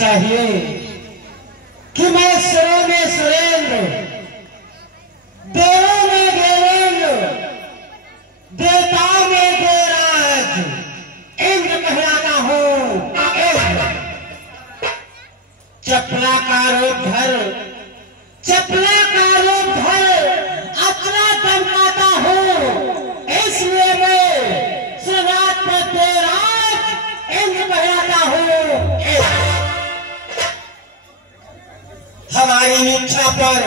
चाहिए कि मैं सुरों में सुरेंद्र, देवों में देवेंद्र, देवताओं में देवराज इंद्र कहलाता हूँ। चपला का रूप धर, चपला का रूप धर अतरा दमकाता हूँ, इसलिए मैं सुरात पर देवराज इंद्र कहलाता हूँ। हमारी इच्छा पर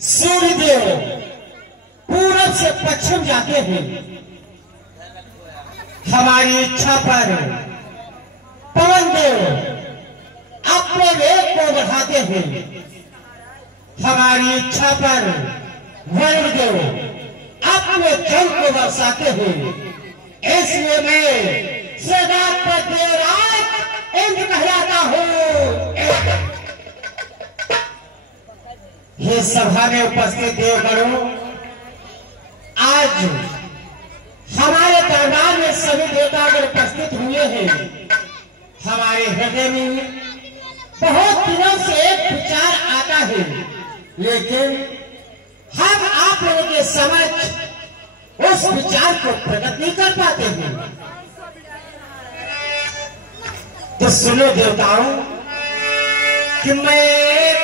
सूर्यदेव पूरब से पश्चिम जाते हैं, हमारी इच्छा पर पवन देव अपने वेग को बढ़ाते हैं, हमारी इच्छा पर वरुण देव अपने जल को बरसाते हैं। इसलिए मैं सदात पर देवराज इंद्र कहलाता हूँ। ये सभा में उपस्थित देवगणों, आज हमारे दरबार में सभी देवतागण उपस्थित हुए हैं। हमारे हृदय में बहुत दिनों से एक विचार आता है, लेकिन हम आप लोगों के समझ उस विचार को प्रकट नहीं कर पाते हैं। तो सुनो देवताओं कि मैं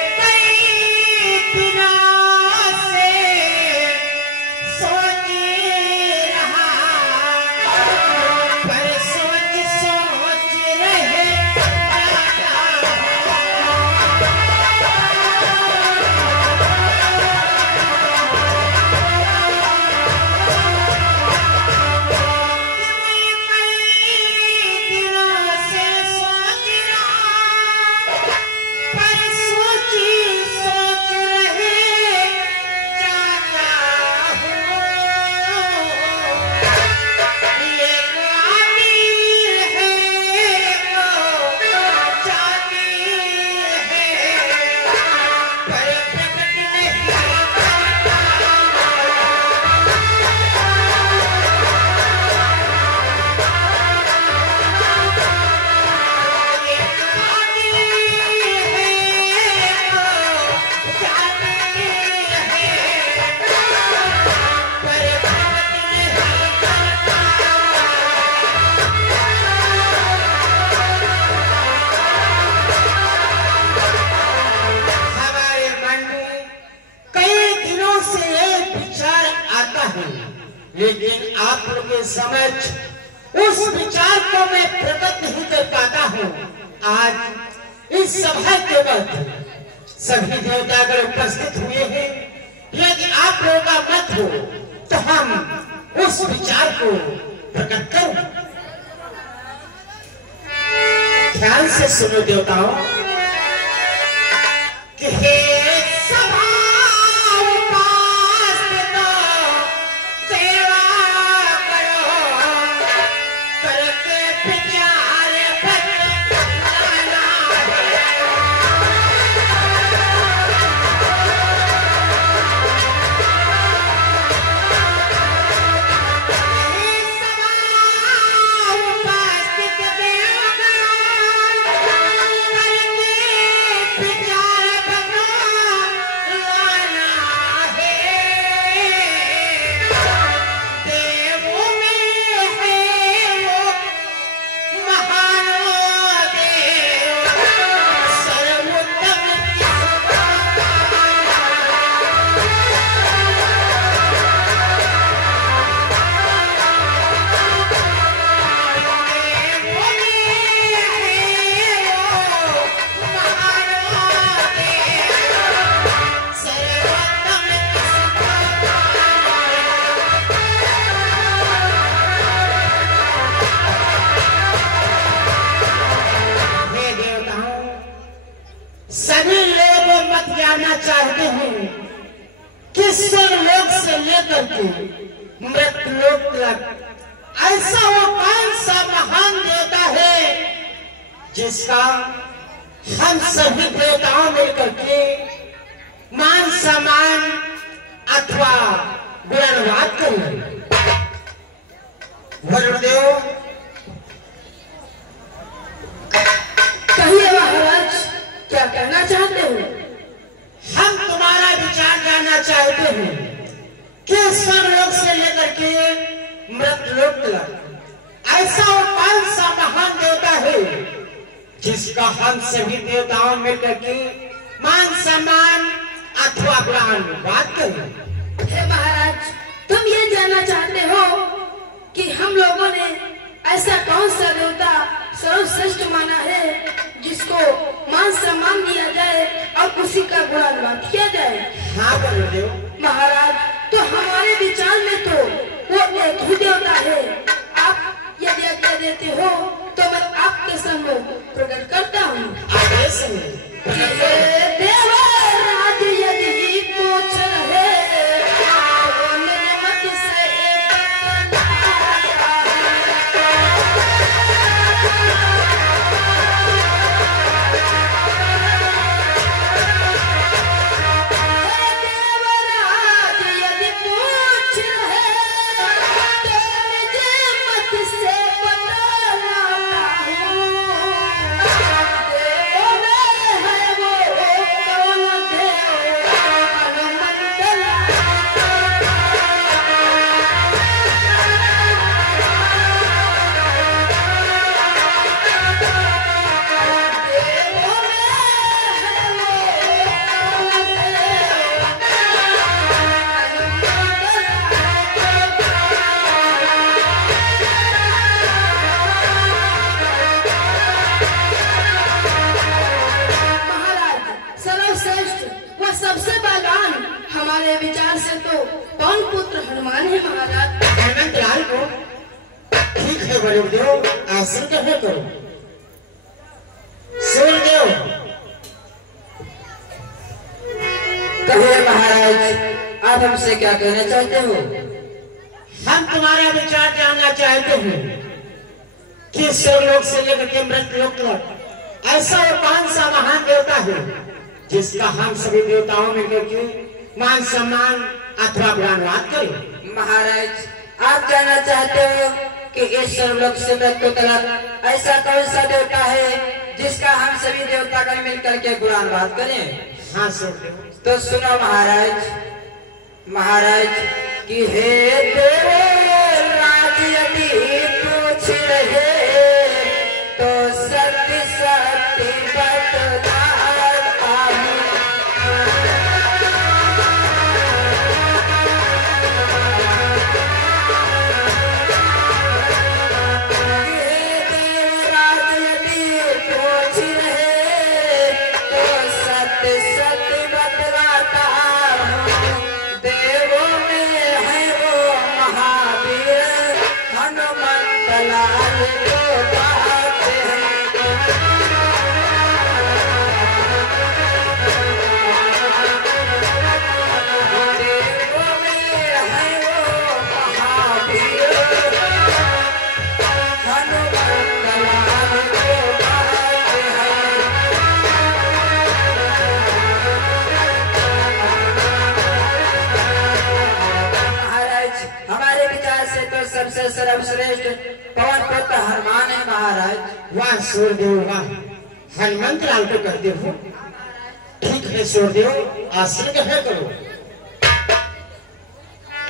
लेकिन आप लोग के समझ उस विचार को मैं प्रकट नहीं कर पाता हूँ। आज इस सभा के वक्त सभी देवतागण उपस्थित हुए हैं, यदि आप लोगों का मत हो तो हम उस विचार को प्रकट करो। ध्यान से सुनो देवताओं कि हे चाहते हैं कि स्वर्गलोक से लेकर के मृतलोक तक ऐसा वो कौन सा महान देवता है जिसका हम सभी देवताओं मिलकर के मान सम्मान अथवा गुणवाद करें। वरुण देव कहिए क्या कहना चाहते हो? हम तुम्हारा विचार जानना चाहते हैं कि स्वर्गलोक से लेकर के मृतलोक तक ऐसा वो कौन सा महान देवता है जिसका हम सभी देवताओं मिलकर के मान सम्मान अथवा ज्ञान बात करें। हे महाराज, तुम ये जानना चाहते हो कि हम लोगों ने ऐसा कौन सा देवता सर्वश्रेष्ठ माना है जिसको मान सम्मान दिया जाए और उसी का गुणगान किया जाए? हाँ गुरुदेव। महाराज, तो हमारे विचार में तो वो एक ही देवता है। आप यदि आज्ञा देते हो तो मैं आपके सामने प्रकट करता हूँ। आदेश है। देवराज यदि पूछ रहे तो मेरे मत से हमारे विचार से तो पवन पुत्र हनुमान है महाराज। हेमंत लाल को ठीक है गुरुदेव, आसन कहे करो। सूर्यदेव कहिए महाराज, आप हमसे क्या कहना चाहते हो? हम तुम्हारा विचार जानना चाहते हैं कि स्वर्गलोक से लेकर के मृतलोक तक ऐसा वो कौन सा महान देवता है जिसका हम सभी देवताओं में करके मान सम्मान अथवा ज्ञानवाद करें। महाराज, आप जानना चाहते हो कि इस स्वर्गलोक से मृत्यु तक ऐसा कौन सा देवता है जिसका हम सभी देवतागण मिलकर के गुणगान करें? हाँ सूर्यदेव। तो सुनो महाराज, महाराज कि हे देवराज यदि पूछ रहे तो सत्य सत्य बतलाता हूँ। हे देवराज यदि पूछ रहे तो सत्य सत्य बतलाता हूँ। देवों में है वो महावीर हनुमंत लाल को बात है। देवों में है वो महावीर हनुमंत लाल को बात है। महाराज, हमारे विचार से तो सबसे सर्वश्रेष्ठ पवन पुत्र हनुमान है महाराज। वाह सूर्यदेव वाह, हनुमंत लाल को कहते हो। ठीक है सूर्यदेव, आसन कहे करो।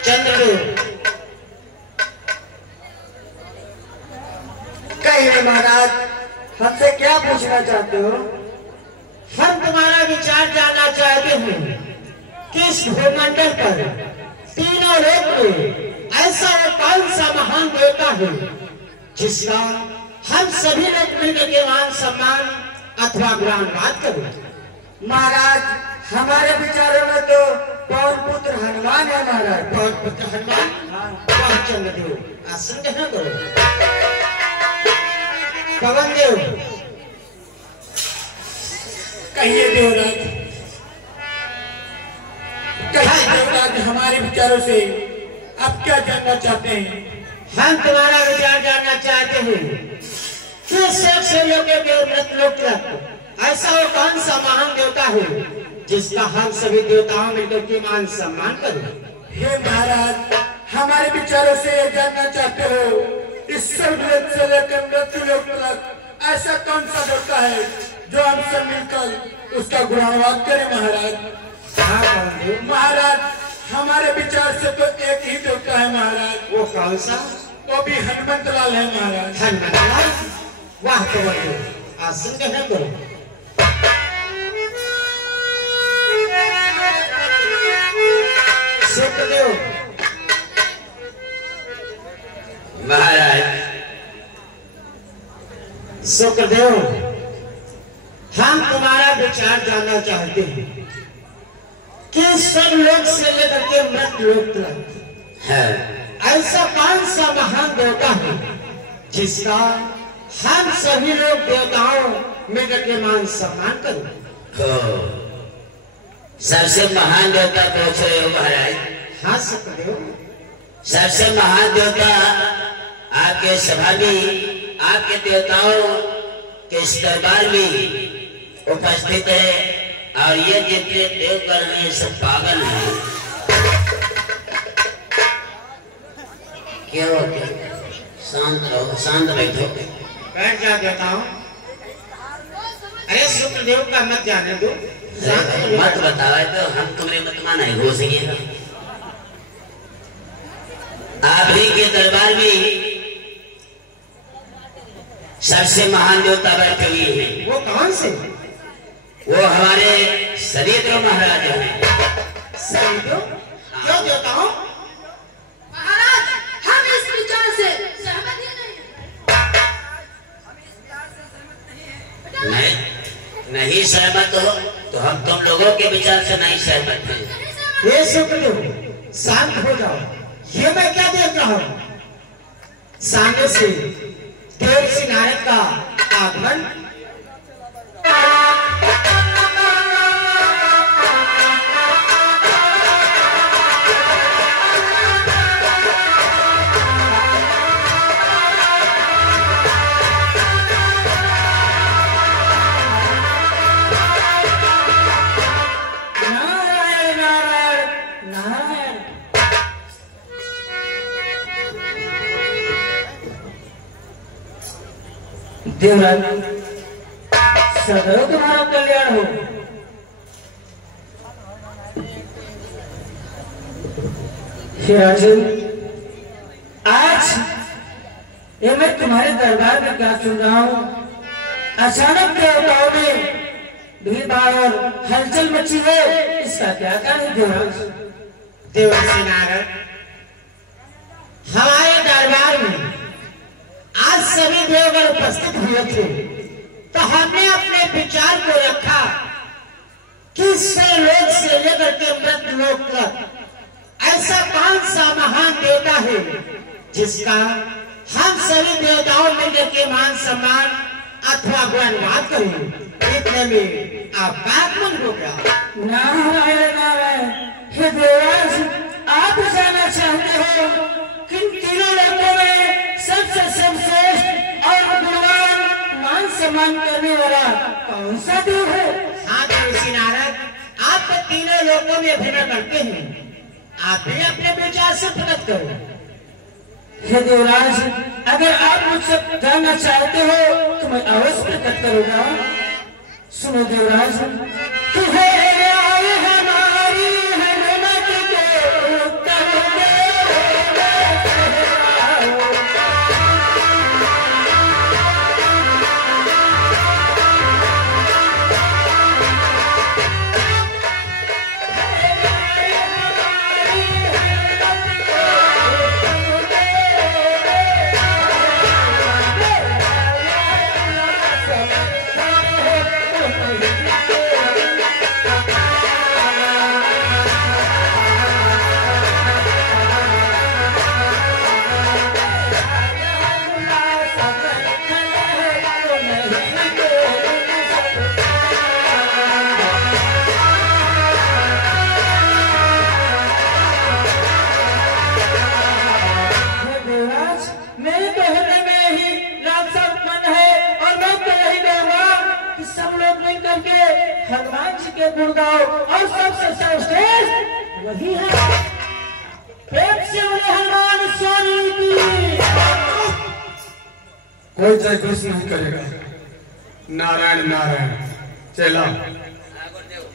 चंद्रदेव कहिए महाराज, हमसे क्या पूछना चाहते हो? हम तुम्हारा विचार जानना चाहते हैं कि इस भूमंडल पर तीनों लोक में ऐसा वो कौन सा महान देवता है जिसका हम सभी लोग मिलकर के मान सम्मान अथवा ज्ञानवाद करें। महाराज, हमारे विचारों में तो पवन पुत्र हनुमान है महाराज। पवन पुत्र हनुमान। वाह चंद्रदेव, आसन कहे करो। पवन देव कहिए देवराज, कहिए देवराज, हमारे विचारों से आप क्या जानना चाहते हैं? हम तुम्हारा विचार जानना चाहते हैं कि स्वर्ग से लेकर के मृतलोक तक ऐसा वो कौन सा महान देवता है जिसका हम सभी देवताओं मिलकर के मान सम्मान करें। हे महाराज, हमारे विचारों से ये जानना चाहते हो इस स्वर्गलोक से लेकर मृत्युलोक तक ऐसा कौन सा देवता है जो हम सब मिलकर उसका गुणगान करें महाराज। महाराज हमारे विचार से तो एक ही देवता है महाराज। वो कौन सा? वो भी हनुमंत लाल है महाराज। हनुमंत लाल? वाह तो बोलिए, आसन ग्रहण करो। सुखदेव महाराज। सुखदेव, हम तुम्हारा विचार जानना चाहते हैं कि सब लोग से लेकर के मृत लोग तक है ऐसा कौन सा महान देवता है जिसका हम सभी लोग देवताओं मिलकर के मान सम्मान करें? सबसे महान देवता पूछ रहे हो महाराज? हाँ सुखदेव। सबसे महान देवता आपके सभा में, आपके देवताओं के इस दरबार में उपस्थित है, और ये जितने देवगण हैं सब पागल हैं। क्यों? शांत रहो, शांत बैठो। बैठ जा देवताओं। अरे सुखदेव का मत जाने दो, मत बताओ तो हम तुम्हें मत माना हो सकेगा। आप ही के दरबार में सबसे महान देवता बैठे हुए हैं। वो कौन से? वो हमारे शरीर महाराज हैं। शरीर? क्यों देवताओं? महाराज, हम इस विचार से सहमत ही नहीं सहमत हो तो हम तुम लोगों के विचार से नहीं सहमत हैं। ये सुखदेव शांत हो जाओ। ये मैं क्या देख रहा हूँ? सामने से देवर्षि नारद का आगमन। देवराज, सदैव तुम्हारा कल्याण हो। हे राजन, आज ये मैं तुम्हारे दरबार में क्या सुन रहा हूँ? अचानक देवताओं में भीड़ भाड़ और हलचल मची है, इसका क्या कारण है देवराज? देवर्षि नारद, हमारे दरबार में आज सभी देवगण उपस्थित हुए थे, तो हमने अपने विचार को रखा कि लोक से लेकर के मृत लोक तक ऐसा कौन सा महान देवता है जिसका हम सभी देवताओं मिलकर के मान सम्मान अथवा गुणगान करें। इतने में आप बात मन हो गया। नारायण नारायण। हे देवराज, आप जाना चाहते हो कि तीनों लोगों में सबसे सर्वश्रेष्ठ और गुणवान मान सम्मान करने वाला कौन सा देव है? हाँ देवर्षि नारद, आप तो तीनों लोगों में अभिनय करते हैं, आप भी अपने विचार से प्रकट करो। हे देवराज, अगर आप मुझसे जानना चाहते हो तो मैं अवश्य प्रकट करूंगा। सुनो देवराज, कि है आए हमारी हनुमत के उत्तर दे। हनुमान जी के गुण गाओ और सबसे सर्वश्रेष्ठ वही है। प्रेम से बोले हनुमान स्वामी की। कोई जय घोष नहीं करेगा। नारायण नारायण। चला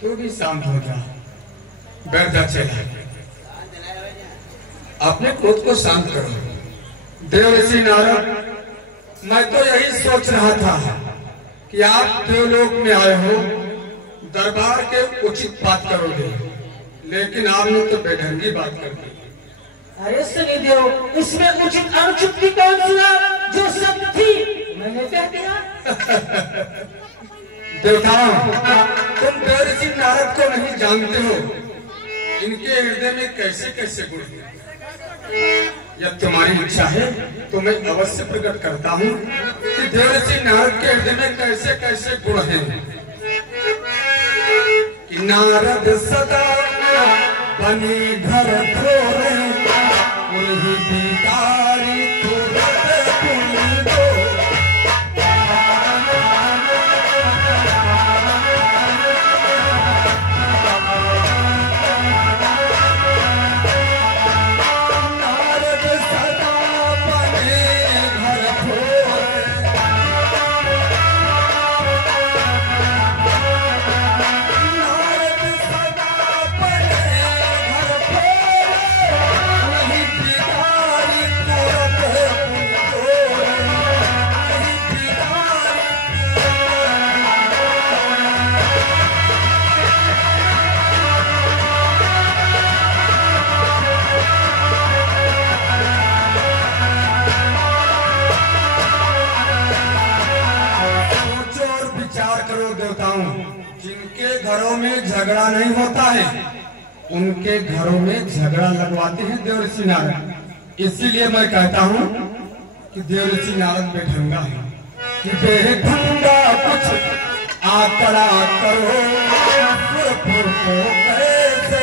तू भी शांत हो जा, बैठ जा चला, अपने क्रोध को शांत करो। देवर्षि नारद, मैं तो यही सोच रहा था कि आप देवलोक में आए हो, दरबार के उचित बात करोगे, लेकिन आपने तो बेढंगी बात कर दी। अरे शनिदेव, इसमें उचित अनुचित की कौन सी बात? जो सत्य थी मैंने कह दिया। देवताओं, तुम देवर्षि नारद को नहीं जानते हो, इनके हृदय में कैसे कैसे गुण हैं। जब तुम्हारी इच्छा है तो मैं अवश्य प्रकट करता हूँ कि देवर्षि नारद के हृदय में कैसे कैसे गुण हैं। कि नारद सदा बने घर थोरे, उन्हीं बिगाड़ी तुरंत पुण्य दो। जिनके घरों में झगड़ा नहीं होता है, उनके घरों में झगड़ा लगवाते हैं देवर्षि नारद। इसीलिए मैं कहता हूँ कि देवर्षि नारद बेढंगा है। कि बेढंगा कुछ आकड़ा करो, पुर को कैसे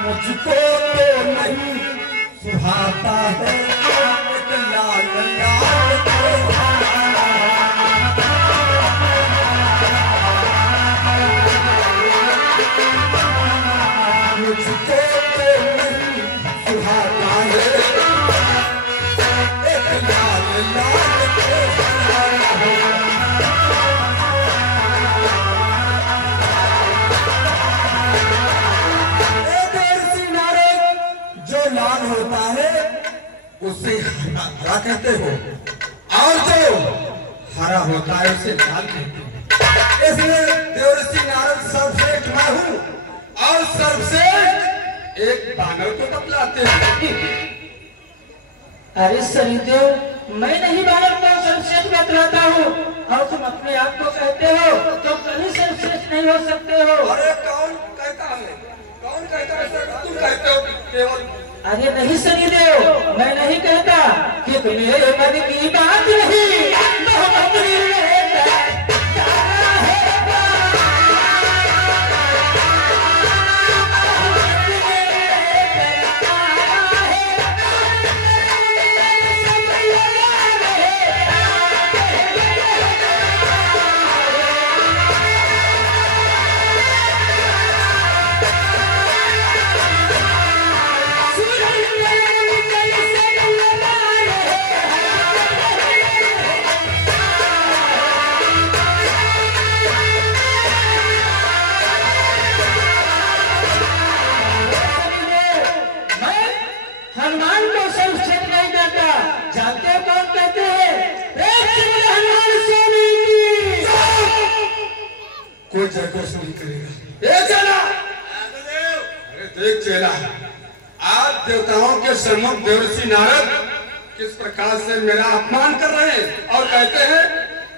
मुझको तो नहीं सुहाता है एक लाल लाल मुझको तो नहीं सुहाता है एक लाल लाल लाल होता है उसे हरा कहते हो, और जो हरा होता है उसे लाल कहते हो। इसलिए देवर्षि नारद सर्वश्रेष्ठ मैं हूँ, और सर्वश्रेष्ठ एक बानर को बतलाते हैं। अरे शनिदेव, मैं नहीं बानर को सर्वश्रेष्ठ बतलाता हूँ, और तुम अपने आप को कहते हो, तो कभी सर्वश्रेष्ठ नहीं हो सकते हो। अरे कौन कहता है, कौन कहता है? तुम कहते हो केवल। अरे नहीं शनिदेव, मैं नहीं कहता कि तुम्हें मन की बात नहीं, कोई जरगोश नहीं करेगा। ए चला, अरे देख चला, आज देवताओं के सम्मुख देवर्षि नारद किस प्रकार से मेरा अपमान कर रहे हैं और कहते हैं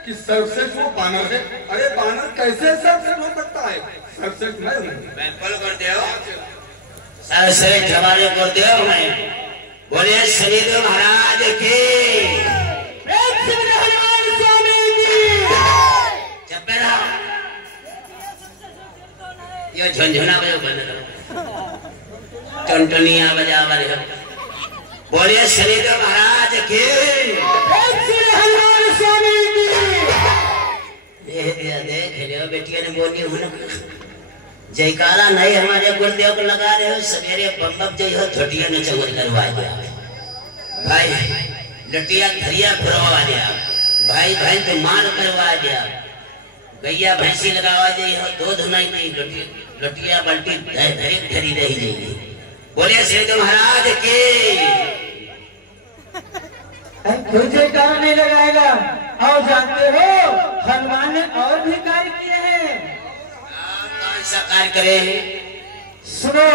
कि सर्वश्रेष्ठ वो बानर है। अरे बानर कैसे सर्वश्रेष्ठ हो सकता है? सर्वश्रेष्ठ मैं हूँ। बिल्कुल करते हो, सर्वश्रेष्ठ हमारे करते हो। मैं बोलिए शनिदेव महाराज की, ये झुनझुना बजा बंद करो, टुनटुनिया बजा हमारे। बोलिए शनिदेव महाराज महाराज के हनुमान स्वामी की। देख लियो बेटिया ने बोली हूँ जयकारा नहीं हमारे गुरुदेव को लगा रहे हो सवेरे बम जय हो छोटिया ने चौर करवा दिया भाई लटिया धरिया फुरवा दिया भाई बहन तो मार करवा दिया गैया भैंसी लगावा दी हो दूध नहीं दी लटिया बल्टी धरी धरी रही जाएगी। बोले श्री महाराज की कोई जयकारा नहीं लगाएगा। और जानते हो हनुमान ने और भी कार्य किए हैं। कौन सा कार्य करे सुनो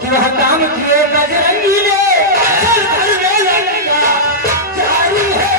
कि वह काम किए बजरंगी ने चल घर में लगेगा जारी है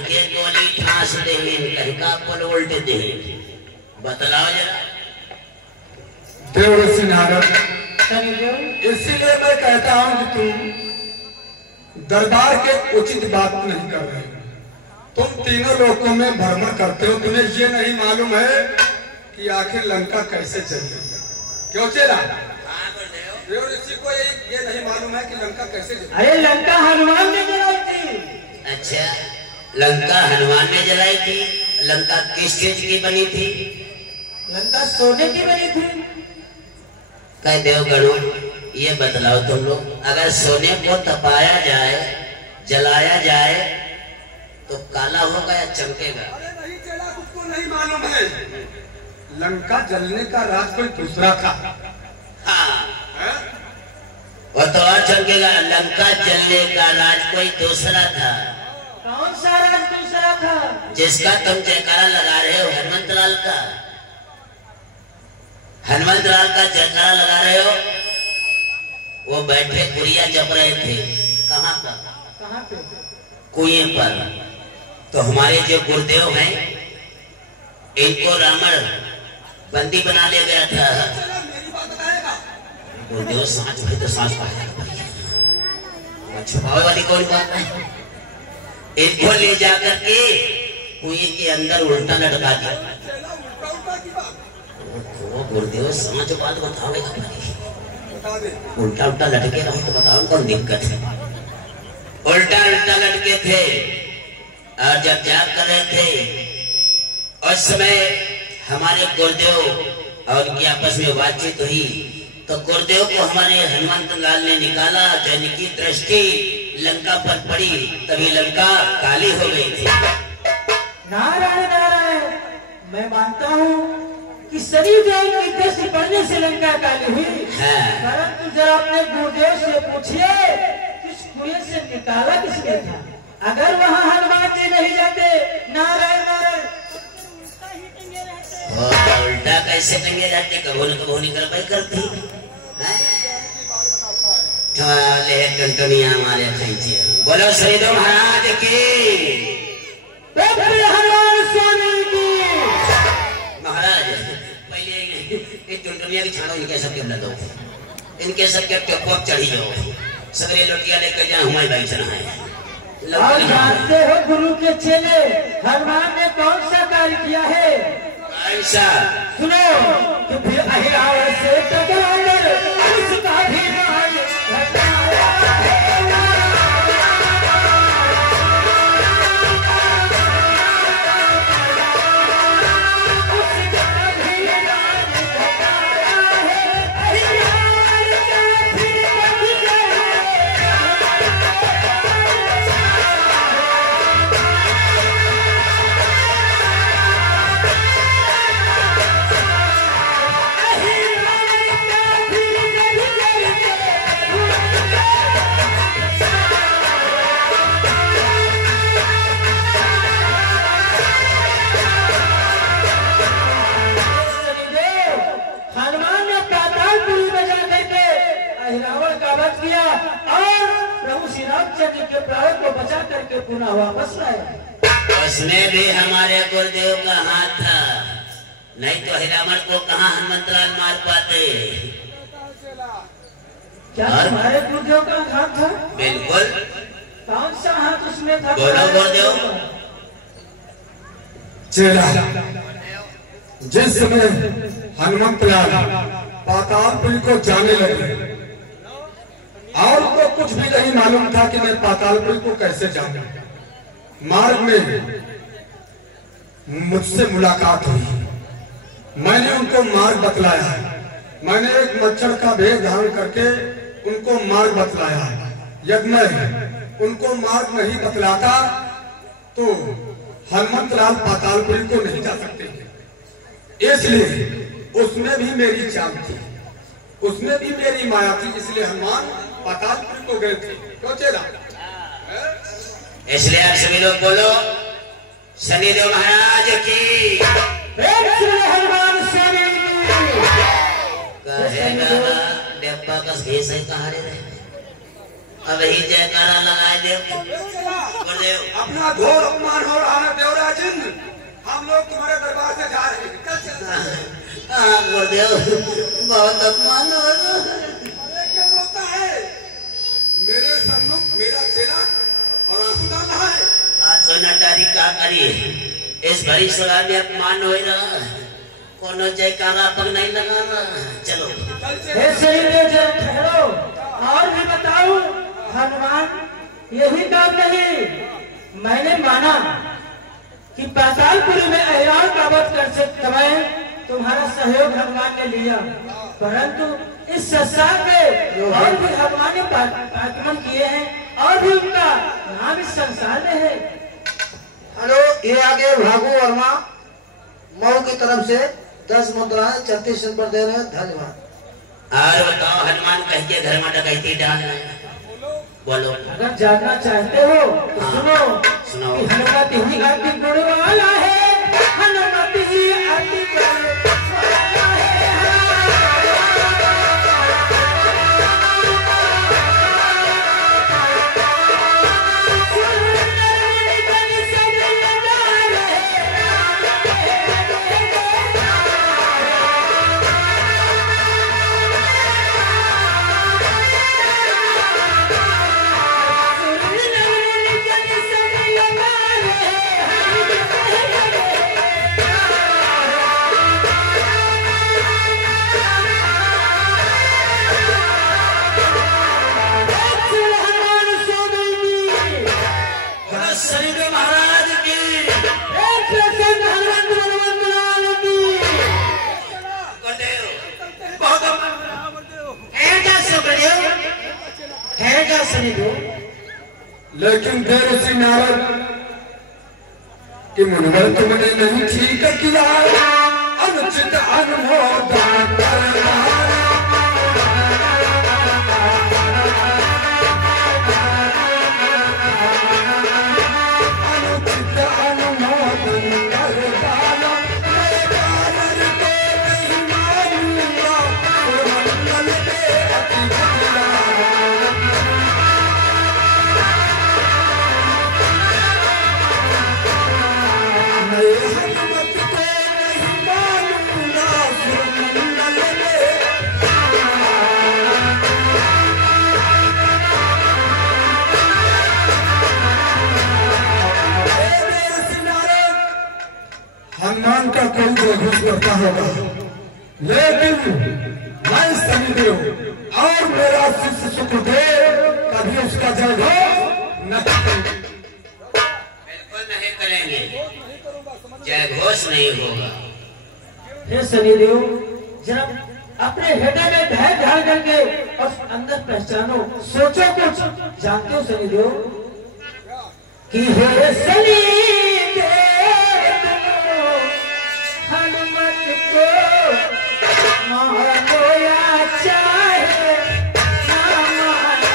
के गोली ठास दे कहीं का पुल उल्टे दे बतलाओ जरा। देवर्षि नारद इसीलिए मैं कहता हूं कि तुम दरबार के उचित बात नहीं कर रहे हो। तुम तीनों लोकों में भ्रमण करते हो। तुम्हें ये नहीं मालूम है कि आखिर लंका कैसे चली क्यों चला। देवर्षि को ये नहीं मालूम है कि लंका कैसे चली। अरे लंका हनुमान ने जलाई थी। अच्छा लंका हनुमान ने जलाई थी। लंका किस चीज की बनी थी। लंका सोने की बनी थी। कह देवगणों ये बतलाओ तुम लोग अगर सोने को तपाया जाए जलाया जाए तो काला होगा या चमकेगा। अरे नहीं चला उसको नहीं मालूम है। लंका जलने का राज कोई दूसरा था। हाँ वो तो और चमकेगा। लंका जलने का राज कोई दूसरा था। कौन सा राज दूसरा था। जिसका तुम जयकारा लगा रहे हो हनुमंत लाल का। हनुमंत लाल का जयकारा लगा रहे हो। वो बैठे कुरिया जप रहे थे। कहाँ पर। कहाँ पे। कुएं पर। तो हमारे जो गुरुदेव हैं इनको रावण बंदी बना ले गया था। गुरुदेव सांच भाई तो सांच पाएगा छुपावे वाली कोई बात नहीं। इनको ले जाकर के कुएं के अंदर उल्टा लटका दिया। तो गुरुदेव सांच बात बताओगे उल्टा उल्टा लटके रहो तो बताओ कौन दिक्कत है। उल्टा उल्टा लटके थे और जब जाग कर रहे थे उस समय हमारे गुरुदेव और उनकी आपस में बातचीत हुई तो गुरुदेव को हमारे हनुमंत लाल ने निकाला। जो इनकी दृष्टि लंका पर पड़ी तभी लंका काली हो गई थी। नारायण नारायण मैं मानता हूँ कि सभी देव की दृष्टि पड़ने से लंका काली हुई। परंतु जरा अपने गुरुदेव से पूछिए किस कुएं से निकाला किसने था। अगर वहाँ हनुमान जी नहीं जाते नारायण नारायण उल्टा कैसे टंगे जाते कबो न कबो निकल पाई करती। टुनटुनिया मारे खींचिए। बोलो श्री महाराज की। हनुमान स्वामी की। महाराज पहले टुनटुनिया की छाड़ो इनके सबके बना दो। इनके सबके टोप चढ़ी जाओ। सवेरे लोटिया लेकर जाए हमारे भाई चढ़ा है। और जानते हो गुरु के चेले हनुमान ने कौन सा कार्य किया है। ऐसा सुनो कि फिर अहिरावण से टकराकर उसका भी नाश घटाया है। वापस लाए। उसमें भी हमारे गुरुदेव का हाथ था, नहीं तो हिरामण को कहाँ हनुमंतलाल मार पाते। क्या तुम्हारे गुरुदेव का हाथ था? बिल्कुल। कौन सा हाथ उसमें था? बोलो गुरुदेव। चेला, जिस समय हनुमंतलाल पातालपुरी को जाने लगे और तो कुछ भी नहीं मालूम था कि मैं पातालपुरी को कैसे जाऊं। मार्ग में मुझसे मुलाकात हुई, मैंने उनको मार्ग बतलाया। मैंने एक मच्छर का भेद धारण करके उनको मार्ग बतलाया। यदि मैं उनको मार्ग नहीं बतलाता तो हनुमंतलाल पातालपुरी को नहीं जा सकते। इसलिए उसमें भी मेरी चाल थी, उसमें भी मेरी माया थी, इसलिए हनुमान पातालपुरी को गए थे। तो चेला, इसलिए आप सभी लोग बोलो शनिदेव महाराज की। हनुमान स्वामी कहेगा डेप्पा का घेस है कहाँ रहे, अब ही जयकारा लगाए देव। गुरुदेव अपना घोर अपमान हो रहा है देवराजन, हम लोग तुम्हारे दरबार से जा रहे हैं। हाँ गुरुदेव बहुत अपमान हो रहा है। क्या रोता है? मेरे सम्मुख मेरा चेला और आंसू डाल रहा है। आज सोनाटारी का करिए, इस भरी सभा में अपमान हो रहा है, कोनो जयकारा पर नहीं लगा रहा। चलो ठहरो और भी बताओ। हनुमान यही काम नहीं, मैंने माना कि पातालपुरी में अहिराण का वध कर समय तुम्हारा सहयोग हनुमान ने लिया, परंतु इस संसार में और भी हनुमान ने आक्रमण किए हैं और भी उनका नाम इस संसार में है। हेलो, ये आगे भागु वर्मा मऊ की तरफ से 10 मुद्राएं 34 रुपये दे रहे हैं। धन्यवाद। और बताओ हनुमान कह के घर में डकैती डाल रहे हैं। बोलो। अगर जानना चाहते हो तो सुनो कि हनुमति ही अति गुण वाला है, हनुमति ही अति गुण वाला है। लेकिन देर से नारद कि मुनिवर तुमने नहीं ठीक किया, अनुचित अनुमोदन करना। अनुचित अनुमोदन कर डाला, मैं कानर को नहीं मानूंगा, मंगल के अति बुरा। हनुमान का कोई जयघोष करता होगा, लेकिन मैं शनिदेव और मेरा शिष्य सुखदेव कभी उसका जयघोष नहीं करेंगे। बिल्कुल नहीं करेंगे, जयघोष नहीं होगा। हे शनिदेव, जरा अपने हृदय में धैर्य धारण करके और अंदर पहचानो, सोचो कुछ। जानते हो शनिदेव कि हे शनिदेव हनुमत को मानो या चाहे ना मानो,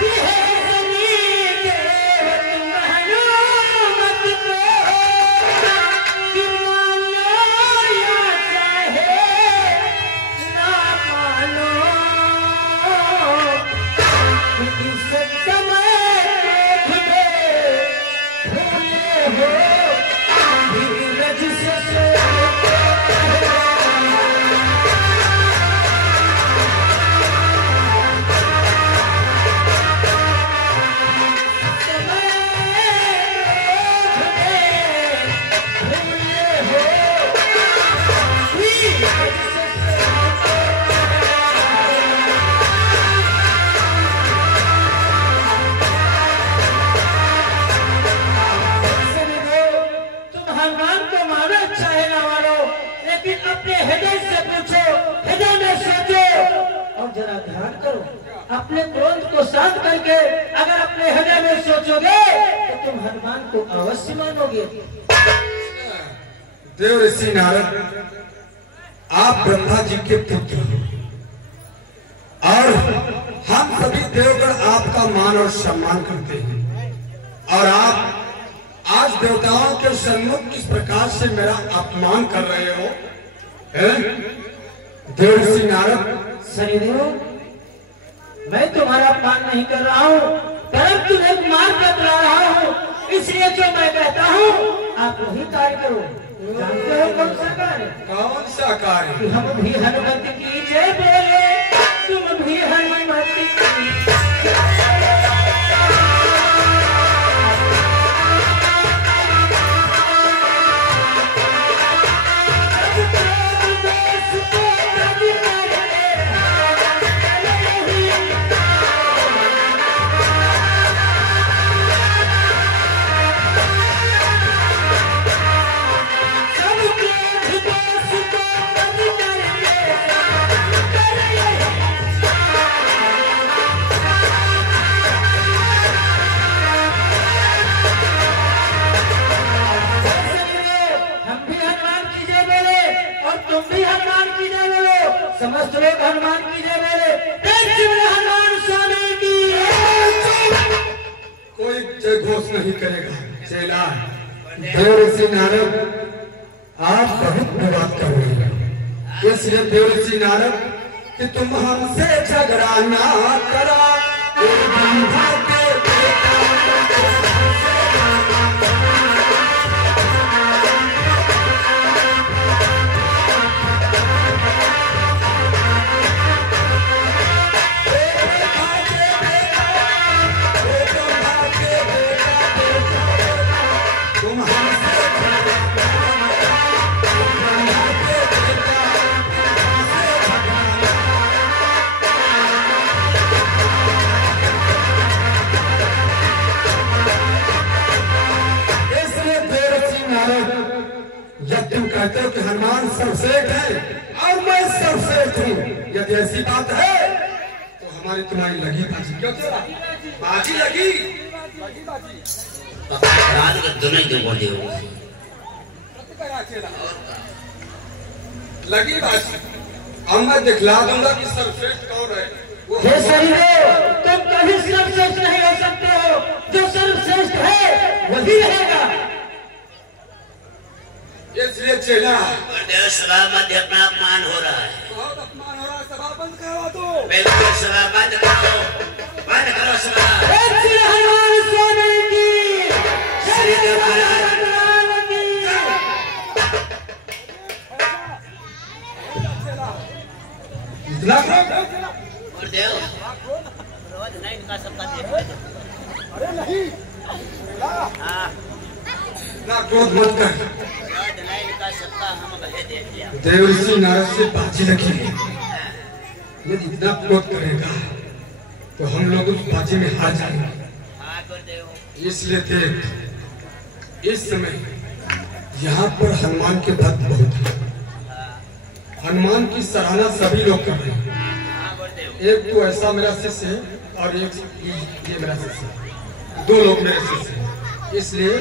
कि हे शनिदेव तुम हनुमत को कि मानो या चाहे अपने क्रोध को शांत करके अगर अपने हृदय में सोचोगे तो तुम हनुमान को अवश्य मानोगे। देव ऋषि नारद, आप ब्रह्मा जी के पुत्र हो और हम सभी देवगण आपका मान और सम्मान करते हैं, और आप आज देवताओं के सन्मुख किस प्रकार से मेरा अपमान कर रहे हो? देव ऋषि नारद, शनिदेव, मैं तुम्हारा अपमान नहीं कर रहा हूँ, परंतु एक मार्ग बतला रहा हूँ, इसलिए जो मैं कहता हूँ आप वही कार्य करो। जानते हो कौन सा कार्य? कौन सा कार्य? हम भी हनुमत की जय बोले, तुम भी हनुमत की। समस्त लोग हनुमान की जय बोले। हनुमान स्वामी की। कोई जय घोष नहीं करेगा। चेला, देव ऋषि नारद, आप बहुत विवाद कर रहे हैं, इसलिए देव ऋषि नारद कि तुम हमसे झगड़ा ना करा। कहते हो कि हनुमान सर्वश्रेष्ठ है और मैं सर्वश्रेष्ठ हूँ, यदि ऐसी बात है तो हमारी तुम्हारी लगी बाजी क्यों? बाजी लगी लगी बाजी। अब मैं दिखला दूंगा कि सर्वश्रेष्ठ कौन है। तुम कभी सर्वश्रेष्ठ नहीं हो सकते हो, जो सर्वश्रेष्ठ है वही रहेगा। इसलिए चेला, सभा मध्य अपना अपमान हो रहा है, बहुत अपमान हो रहा है, सभा बंद करो। तो बिल्कुल सभा बंद करो, बंद करो सभा। हनुमान स्वामी की, शनिदेव महाराज इतना गुरुदेव, अरे नहीं, ना क्रोध मत कर। देव ऋषि नारद से बाजी लगी है, यदि इतना क्रोध करेगा तो हम लोग उस बाजी में हार जाएंगे। इसलिए देख, इस समय यहाँ पर हनुमान के भक्त बहुत हैं। हनुमान की सराहना सभी लोग कर रहे हैं। एक तो ऐसा मेरा शिष्य है और एक ये मेरा शिष्य है, दो लोग मेरे शिष्य हैं। इसलिए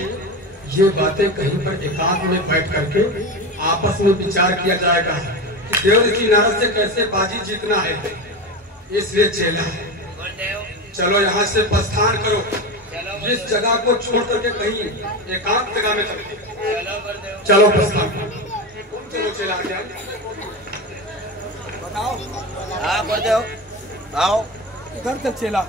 ये बातें कहीं पर एकांत में बैठ करके आपस में विचार किया जाएगा कि देव ऋषि नारद से कैसे बाजी जीतना है। इसलिए चेला, चलो यहाँ से प्रस्थान करो, इस जगह को छोड़ करके कहीं एकांत जगह में चलो प्रस्थान करो। चलो चेला, बताओ। हाँ गुरुदेव, आओ इधर से चेला।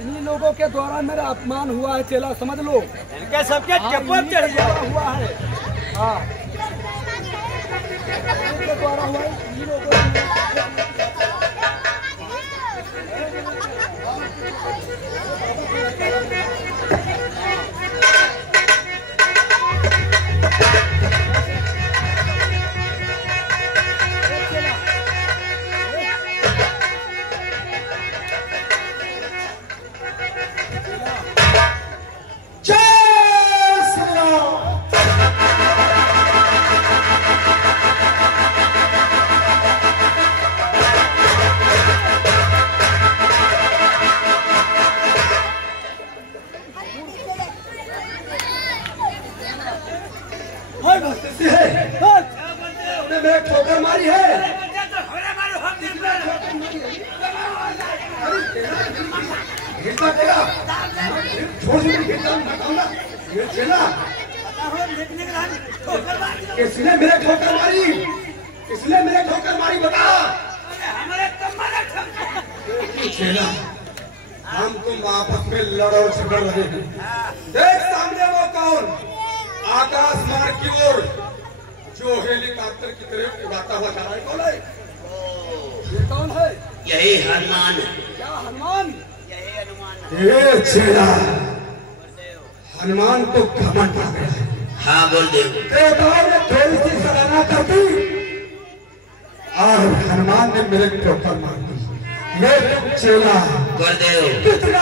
इन्हीं लोगों के द्वारा मेरा अपमान हुआ है चेला, समझ लो। इनके सबके चप्पल चढ़ गया हुआ है। हाँ, इनके द्वारा हुआ है, इन्हीं लोगों किसने मेरे ठोकर मारी? किसने मेरे ठोकर मारी बता। चेला, हम तुम आपस में लड़ो झगड़ रहे हैं। देख सामने वो कौन आकाश मार्ग की ओर जो हेलीकॉप्टर की तरफ उड़ाता हुआ जा रहा है? कौन है? ये कौन है? यही हनुमान। क्या हनुमान? ये चेला, हनुमान को घमंड आ गया है। हाँ गुरुदेव। देवताओं ने थोड़ी सी सराहना कर दी और हनुमान ने मेरे ठोकर मार दी। ये चेला गुरुदेव कितना